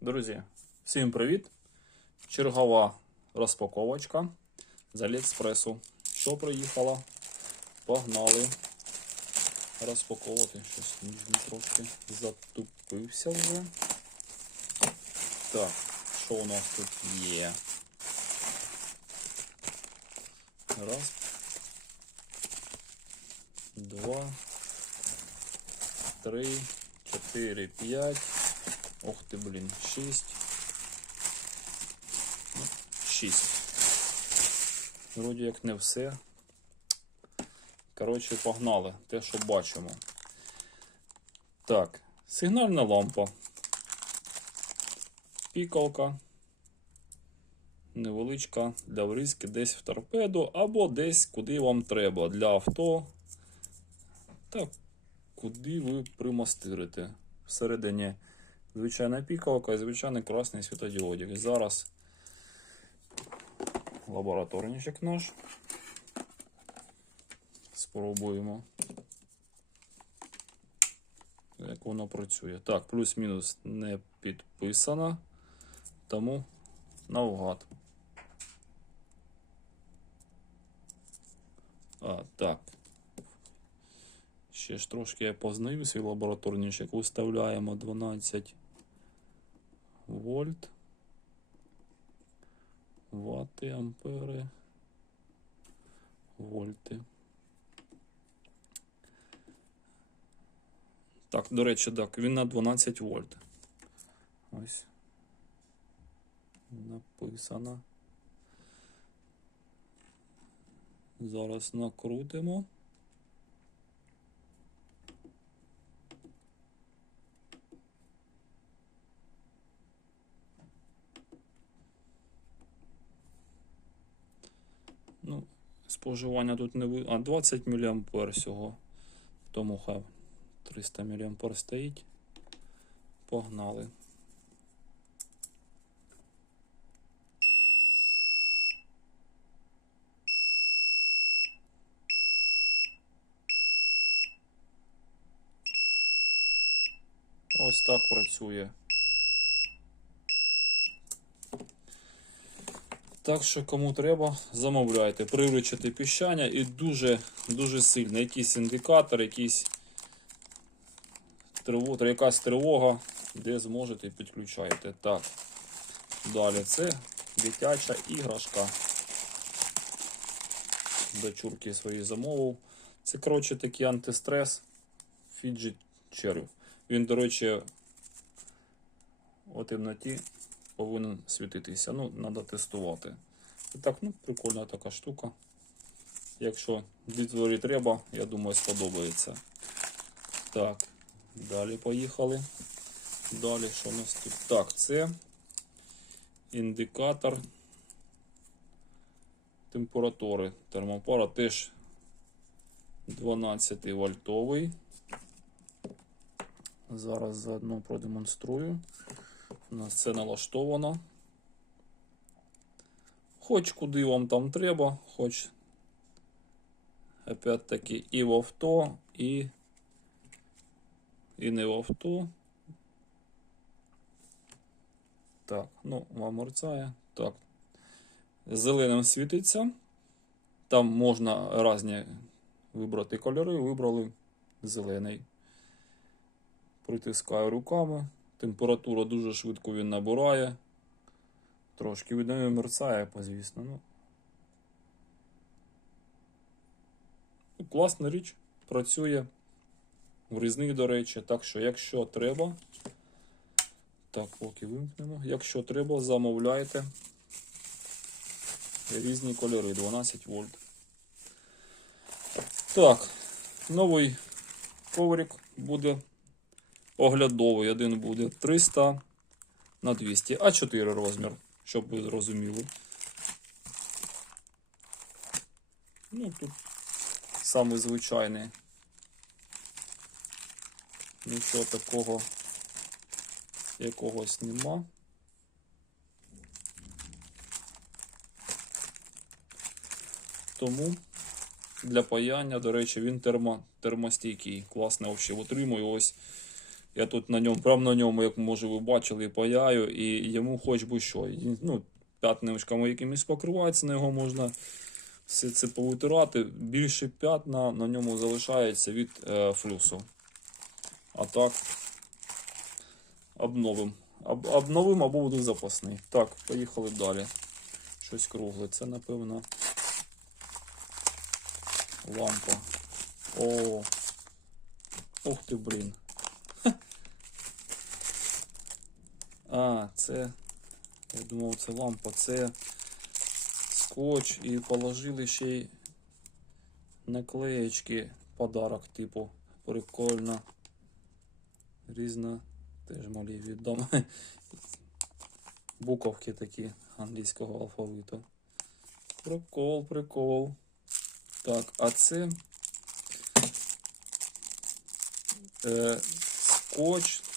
Друзі, всім привіт! Чергова розпаковочка з Аліекспресу. Що приїхала? Погнали розпаковувати. Щось трошки затупився вже. Так, що у нас тут є? Раз. Два. Три. Чотири, п'ять. Ох ти, блін, 6. 6. Вроді як не все. Коротше, погнали. Те, що бачимо. Так, сигнальна лампа. Пікалка. Невеличка для врізки десь в торпеду або десь куди вам треба. Для авто. Та куди ви примастирите. Всередині звичайна пікалка і звичайний красний світодіодик. Зараз лабораторничок наш. Спробуємо. Як воно працює. Так, плюс-мінус не підписано, тому навгад. А, так. Ще ж трошки я познаю свій лабораторничок. Виставляємо 12 вольт. Вати, ампери. Вольти. Так, до речі, так, він на 12 вольт. Ось. Написано. Зараз накрутимо. Ну, споживання тут не ви... А, 20 мА всього. Тому хай 300 мА стоїть. Погнали. Ось так працює. Так що, кому треба, замовляйте. Привлечете піщання і дуже дуже сильно. Якийсь індикатор, якийсь тривога, якась тривога, де зможете підключаєте. Так. Далі це дитяча іграшка. Дочурки свої замовив. Це, коротше, такий антистрес Fidget Cherry. Він, до речі, у темноті повинен світитися. Ну, треба тестувати. І так, ну, прикольна така штука. Якщо дітворі треба, я думаю, сподобається. Так, далі поїхали. Далі, що у нас тут? Так, це індикатор температури термопара теж 12 вольтовий. Зараз заодно продемонструю. У нас це налаштовано. Хоч куди вам там треба, хоч опять-таки і в авто, і, і не в авто. Так, ну, вам мерцає. Так. Зеленим світиться. Там можна різні вибрати кольори, вибрали зелений. Притискаю руками. Температура дуже швидко він набирає. Трошки від неї мерцає, звісно. Ну. Ну, Класна річ, працює в різних, до речі. Так що, якщо треба, так, поки вимкнемо. Якщо треба, замовляйте різні кольори 12 вольт. Так, новий коврик буде оглядовий. Один буде 300 на 200, а 4 розмір, щоб ви зрозуміли. Ну, тут самий звичайний. Нічого такого якогось нема. Тому для паяння, до речі, він термо, термостійкий. Класно взагалі витримує. Ось Я тут на ньому, прямо на ньому, як може ви бачили, паяю, і йому хоч би що. Ну, п'ятнишками якимись покривається, на його можна все це повитирати. Більше п'ятна на ньому залишається від е, флюсу. А так, обновим. Об, обновим або буде запасний. Так, поїхали далі. Щось кругле. Це, напевно, лампа. О, ух ти, блін. А, це. Я думав, це лампа, це скотч і положили ще й наклеєчки, подарок, типу, прикольно. Різно, теж малі відомо. Буковки такі англійського алфавиту. Прикол, прикол. Так, а це е, скотч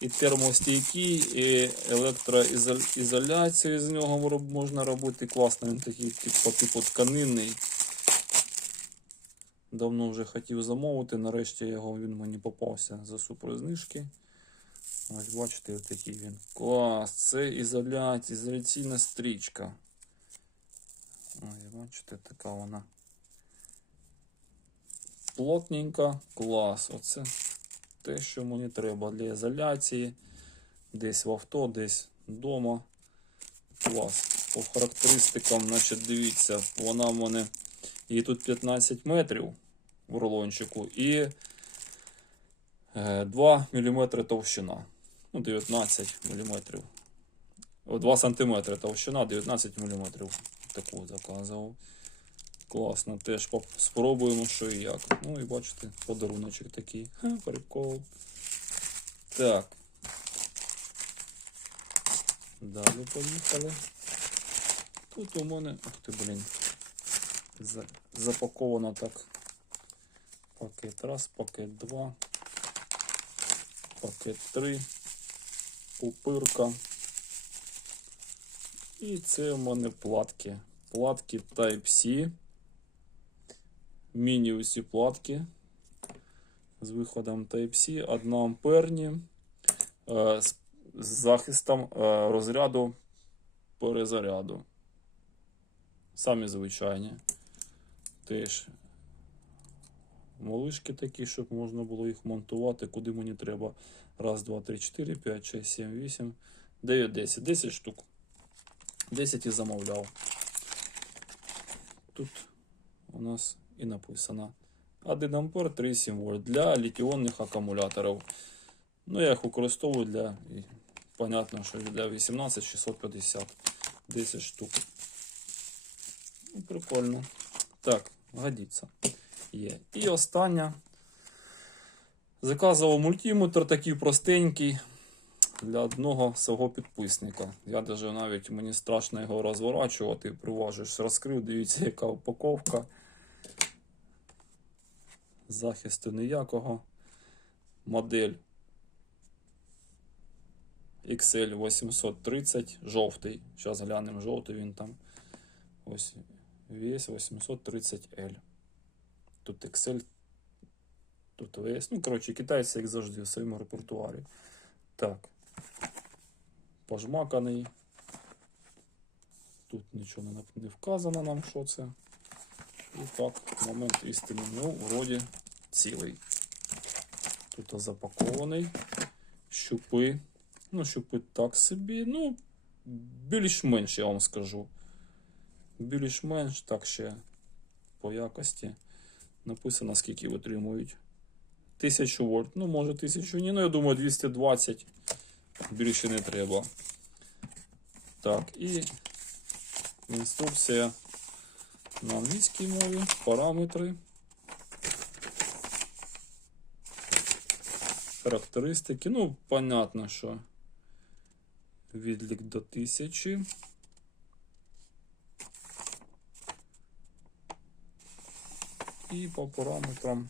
і термостійкий, і електроізоляцію з нього можна робити. Класно, він такий типу, типу тканинний. Давно вже хотів замовити, нарешті його він мені попався за суперзнижки. Ось бачите, отакий він. Клас, це ізоляція, ізоляційна стрічка. Ось, бачите, така вона. Плотненька, клас. Оце те, що мені треба для ізоляції. Десь в авто, десь вдома. Клас. По характеристикам, значить, дивіться, вона в мене. Її тут 15 метрів в рулончику і е, 2 мм товщина. Ну, 19 мм. 2 см товщина, 19 мм. Таку заказував. Класно, теж спробуємо, що і як. Ну і бачите, подаруночок такий. Ха, прикол. Так. Далі поїхали. Тут у мене. Ух ти, блін. За- Запаковано так. Пакет раз, пакет два. Пакет три. Пупирка. І це у мене платки. Платки Type-C. Міні усі платки з виходом Type-C, 1 амперні, е, з, захистом е, розряду перезаряду. Самі звичайні. Теж малишки такі, щоб можна було їх монтувати, куди мені треба. Раз, два, три, чотири, п'ять, шість, сім, вісім, дев'ять, десять. Десять штук. Десять і замовляв. Тут у нас і написано 1 ампер 3,7 вольт для літіонних акумуляторів. Ну, я їх використовую для, і, понятно, що для 18650 10 штук. Ну, прикольно. Так, годиться. Є. І остання. Заказував мультиметр такий простенький для одного свого підписника. Я даже навіть мені страшно його розворачувати. Приважиш, розкрив, дивіться, яка упаковка. Захисту ніякого. Модель XL 830, жовтий. Зараз глянемо жовтий він там. Ось вес 830L. Тут XL, тут VS. Ну, коротше, китайці, як завжди, в своєму репертуарі. Так. Пожмаканий. Тут нічого не вказано нам, що це. І так, момент істини. Ну, вроді цілий. Тут запакований. Щупи. Ну, щупи так собі. Ну, більш-менш, я вам скажу. Більш-менш так ще по якості. Написано, скільки витримують. 1000 вольт. Ну, може 1000 ні, ну я думаю 220. Більше не треба. Так, і інструкція на англійській мові, параметри, характеристики. Ну, понятно, що відлік до 1000. І по параметрам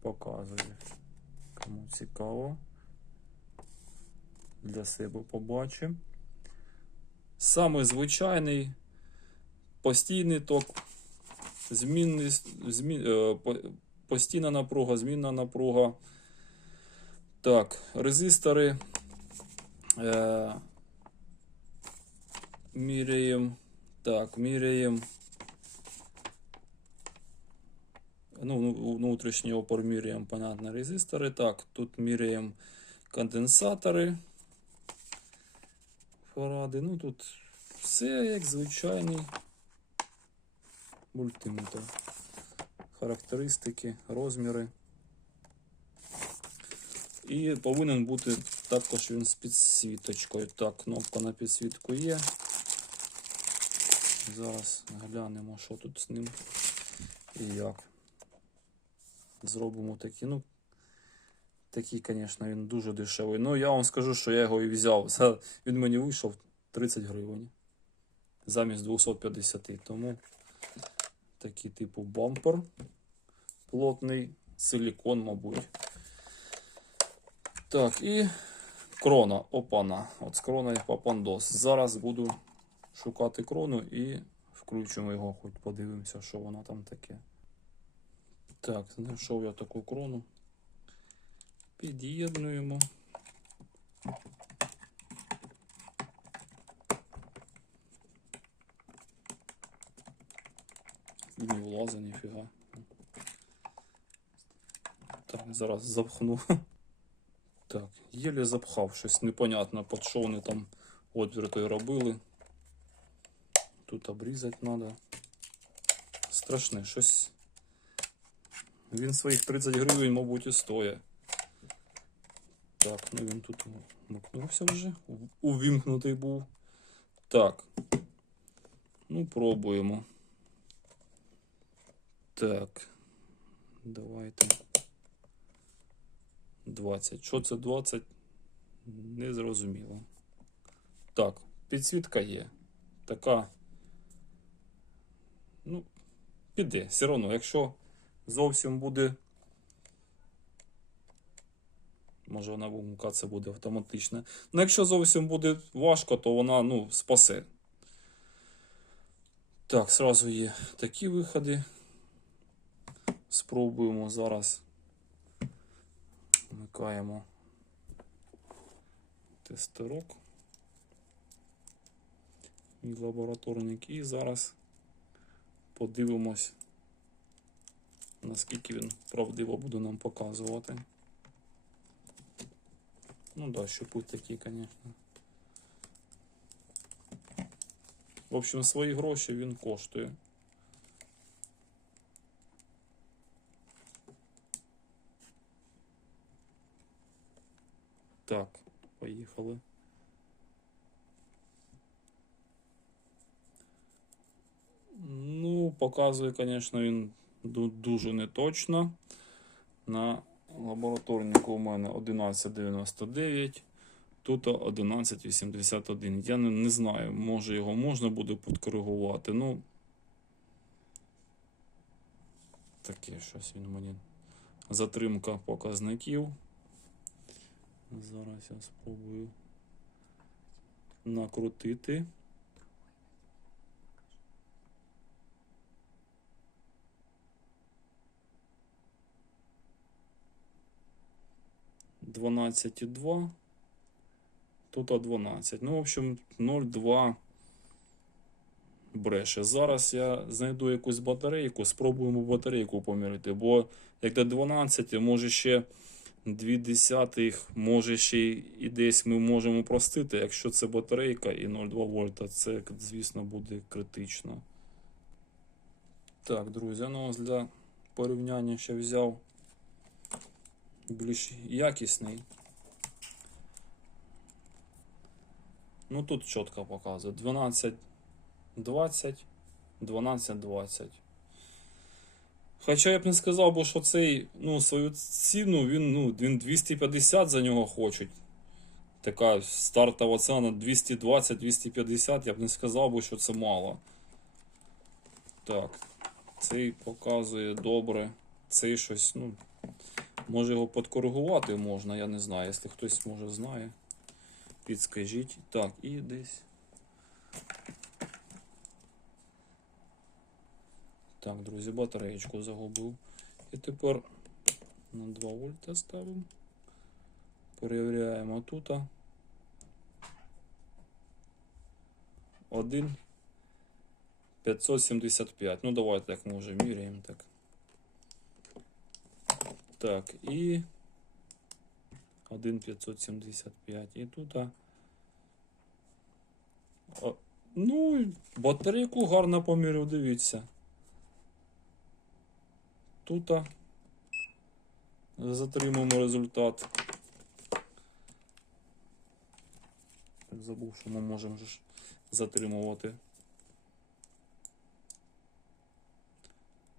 показує. Кому цікаво. Для себе побачимо. Саме звичайний постійний ток, змінний, змін, е, по- постійна напруга, змінна напруга. Так, резистори. Е, міряємо. Так, міряємо. Ну, внутрішній опор міряємо, понятно, резистори. Так, тут міряємо конденсатори. Фаради. Ну тут все як звичайний мультиметр. Характеристики, розміри. І повинен бути також він з підсвіточкою. Так, кнопка на підсвітку є. Зараз глянемо, що тут з ним і як. Зробимо такі. Ну, такий, звісно, він дуже дешевий. Ну, я вам скажу, що я його і взяв. Він мені вийшов 30 гривень. Замість 250. Тому такий типу бампер. Плотний силікон, мабуть. Так, і крона, опана. От з кроною папандос. Зараз буду шукати крону і включимо його, хоч подивимося, що воно там таке. Так, знайшов я таку крону. Під'єднуємо. І не влазить ніфіга. Так, зараз запхну. Так, єлі запхав щось непонятно, під що вони там отвір той робили. Тут обрізати треба. Страшне, щось. Він своїх 30 гривень, мабуть, і стоїть. Так, ну він тут вмикнувся вже. Увімкнутий був. Так. Ну, пробуємо. Так. Давайте. 20. Що це 20? Не зрозуміло. Так, підсвітка є. Така. Ну, піде. Все одно, якщо зовсім буде. Може вона вмикатися буде автоматично. Ну, якщо зовсім буде важко, то вона ну, спасе. Так, зразу є такі виходи. Спробуємо зараз. Вмикаємо тестерок і лабораторник. І зараз подивимось, наскільки він правдиво буде нам показувати. Ну да, щепуть такі, звісно. В общем, свої гроші він коштує. Так, поїхали. Ну, показує, звісно, він дуже неточно. На лабораторнику у мене 1199, тут 1181. Я не, не знаю, може його можна буде підкоригувати. Ну, таке щось він мені. Затримка показників. Зараз я спробую накрутити. Дванадцять і два. Тут 12. Ну, в общем, 0,2 бреше. Зараз я знайду якусь батарейку, спробуємо батарейку поміряти, бо як до 12, може ще 2 десятих, може ще і десь ми можемо простити. Якщо це батарейка і 0,2 вольта, це, звісно, буде критично. Так, друзі, ну ось для порівняння ще взяв більш якісний. Ну тут чітко показує 12, 20, 12, 20. Хоча я б не сказав, би, що цей, ну, свою ціну, він, ну, він 250 за нього хочуть. Така стартова ціна 220-250, я б не сказав би, що це мало. Так, цей показує добре. Цей щось, ну, може його підкоригувати можна, я не знаю. Якщо хтось може знає, підскажіть. Так, і десь. Так, друзі, батареєчку загубив. І тепер на 2 вольта ставимо. Перевіряємо тут. 1 575. Ну, давайте так може міряємо так. Так, і 1 575. І тут. Ну, батарейку гарно поміряв, дивіться. Тут затримуємо результат. Так, забув, що ми можемо же ж затримувати.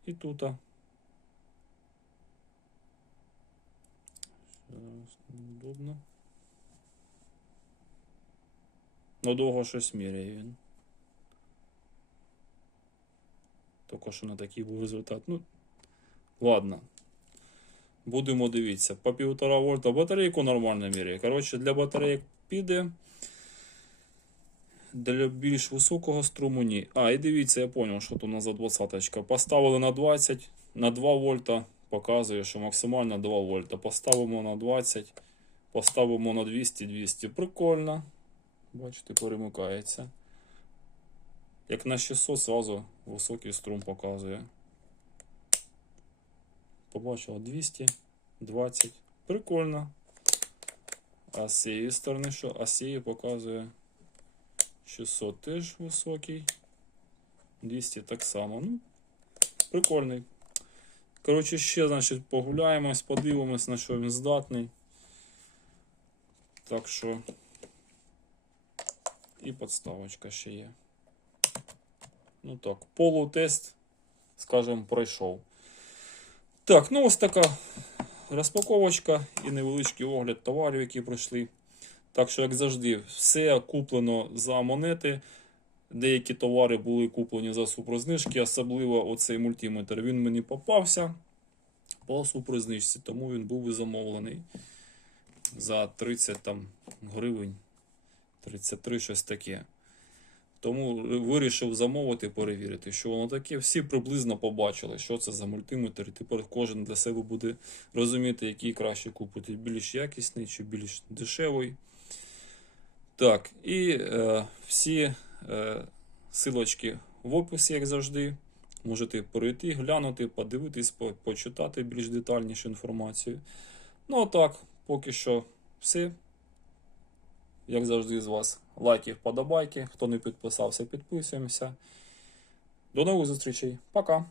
І тут. неудобно. Ну, довго щось міряє він. Тільки що на такий був результат. Ну, ладно. Будемо дивитися. По 1,5 вольта батарейку нормально міряє. Коротше, для батарейок піде. Для більш високого струму ні. А, і дивіться, я зрозумів, що тут у нас за 20. Поставили на 20, на 2 вольта. Показує, що максимально 2 вольта. Поставимо на 20, поставимо на 200, 200. Прикольно. Бачите, перемикається. Як на 600, сразу високий струм показує. Побачила 200, 20. Прикольно. А з цієї сторони що? А з цієї показує 600 теж високий. 200 так само. Ну, прикольний. Коротше, ще, значить, погуляємось, подивимось, на що він здатний. Так що. І подставочка ще є. Ну так, полутест, скажімо, пройшов. Так, ну ось така розпаковочка і невеличкий огляд товарів, які пройшли. Так що, як завжди, все куплено за монети. Деякі товари були куплені за супрознижки, особливо оцей мультиметр. Він мені попався по супрознижці, тому він був і замовлений за 30 там, гривень, 33 щось таке. Тому вирішив замовити, перевірити, що воно таке. Всі приблизно побачили, що це за мультиметр. І тепер кожен для себе буде розуміти, який краще купити, більш якісний чи більш дешевий. Так, і е, всі е, силочки в описі, як завжди. Можете перейти, глянути, подивитись, по- почитати більш детальнішу інформацію. Ну, а так, поки що все. Як завжди, з вас лайки, вподобайки. Хто не підписався, підписуємося. До нових зустрічей. Пока!